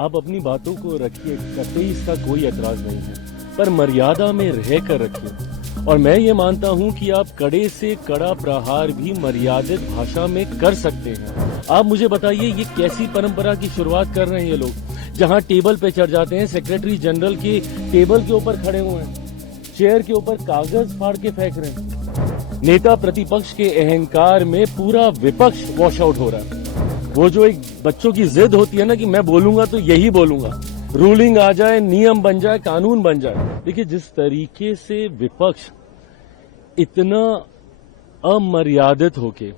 आप अपनी बातों को रखिए, कतई इसका कोई एतराज नहीं है, पर मर्यादा में रहकर रखिए। और मैं ये मानता हूं कि आप कड़े से कड़ा प्रहार भी मर्यादित भाषा में कर सकते हैं। आप मुझे बताइए, ये कैसी परंपरा की शुरुआत कर रहे हैं ये लोग, जहां टेबल पे चढ़ जाते हैं, सेक्रेटरी जनरल के टेबल के ऊपर खड़े हुए हैं, चेयर के ऊपर कागज फाड़ के फेंक रहे हैं। नेता प्रतिपक्ष के अहंकार में पूरा विपक्ष वॉश आउट हो रहा है। वो जो एक बच्चों की जिद होती है ना कि मैं बोलूंगा तो यही बोलूंगा, रूलिंग आ जाए, नियम बन जाए, कानून बन जाए। देखिए, जिस तरीके से विपक्ष इतना अमर्यादित होके,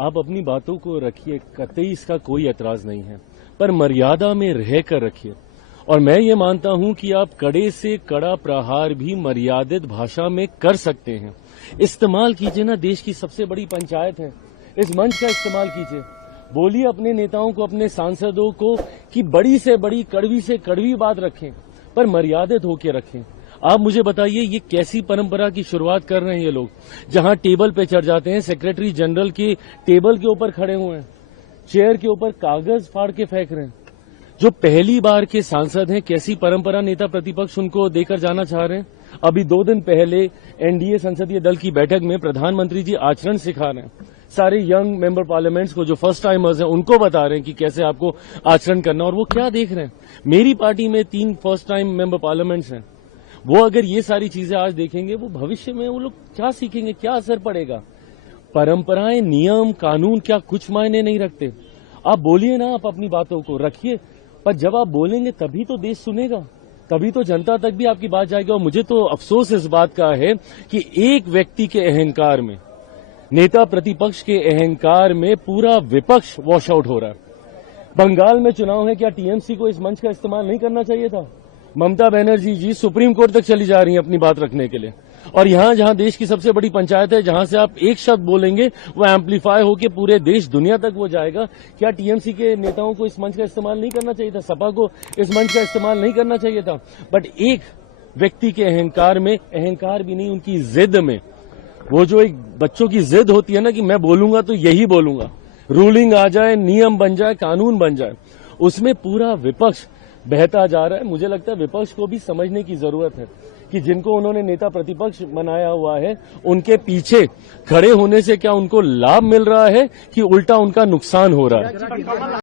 आप अपनी बातों को रखिए, कतई इसका कोई एतराज नहीं है, पर मर्यादा में रहकर रखिए। और मैं ये मानता हूं कि आप कड़े से कड़ा प्रहार भी मर्यादित भाषा में कर सकते हैं। इस्तेमाल कीजिए ना, देश की सबसे बड़ी पंचायत है, इस मंच का इस्तेमाल कीजिए। बोलिए अपने नेताओं को, अपने सांसदों को कि बड़ी से बड़ी, कड़वी से कड़वी बात रखें, पर मर्यादित होकर रखें। आप मुझे बताइए, ये कैसी परंपरा की शुरुआत कर रहे हैं ये लोग, जहां टेबल पे चढ़ जाते हैं, सेक्रेटरी जनरल के टेबल के ऊपर खड़े हुए हैं, चेयर के ऊपर कागज फाड़ के फेंक रहे हैं। जो पहली बार के सांसद हैं, कैसी परंपरा नेता प्रतिपक्ष उनको देकर जाना चाह रहे हैं। अभी 2 दिन पहले एनडीए संसदीय दल की बैठक में प्रधानमंत्री जी आचरण सिखा रहे हैं सारे यंग मेंबर पार्लियामेंट्स को, जो फर्स्ट टाइमर्स हैं, उनको बता रहे हैं कि कैसे आपको आचरण करना। और वो क्या देख रहे हैं, मेरी पार्टी में 3 फर्स्ट टाइम मेंबर पार्लियामेंट्स हैं, वो अगर ये सारी चीजें आज देखेंगे, वो भविष्य में वो लोग क्या सीखेंगे, क्या असर पड़ेगा। परंपराएं, नियम, कानून क्या कुछ मायने नहीं रखते। आप बोलिए ना, आप अपनी बातों को रखिए, पर जब आप बोलेंगे तभी तो देश सुनेगा, तभी तो जनता तक भी आपकी बात जाएगी। और मुझे तो अफसोस इस बात का है कि एक व्यक्ति के अहंकार में, नेता प्रतिपक्ष के अहंकार में पूरा विपक्ष वॉश आउट हो रहा है। बंगाल में चुनाव है, क्या टीएमसी को इस मंच का इस्तेमाल नहीं करना चाहिए था? ममता बनर्जी जी सुप्रीम कोर्ट तक चली जा रही हैं अपनी बात रखने के लिए। और यहां जहां देश की सबसे बड़ी पंचायत है, जहां से आप एक शब्द बोलेंगे वो एम्पलीफाई होकर पूरे देश, दुनिया तक वो जाएगा। क्या टीएमसी के नेताओं को इस मंच का इस्तेमाल नहीं करना चाहिए था? सपा को इस मंच का इस्तेमाल नहीं करना चाहिए था? बट एक व्यक्ति के अहंकार में, अहंकार भी नहीं, उनकी जिद में, वो जो एक बच्चों की जिद होती है ना कि मैं बोलूंगा तो यही बोलूंगा, रूलिंग आ जाए, नियम बन जाए, कानून बन जाए, उसमें पूरा विपक्ष बहता जा रहा है। मुझे लगता है विपक्ष को भी समझने की जरूरत है कि जिनको उन्होंने नेता प्रतिपक्ष बनाया हुआ है, उनके पीछे खड़े होने से क्या उनको लाभ मिल रहा है कि उल्टा उनका नुकसान हो रहा है।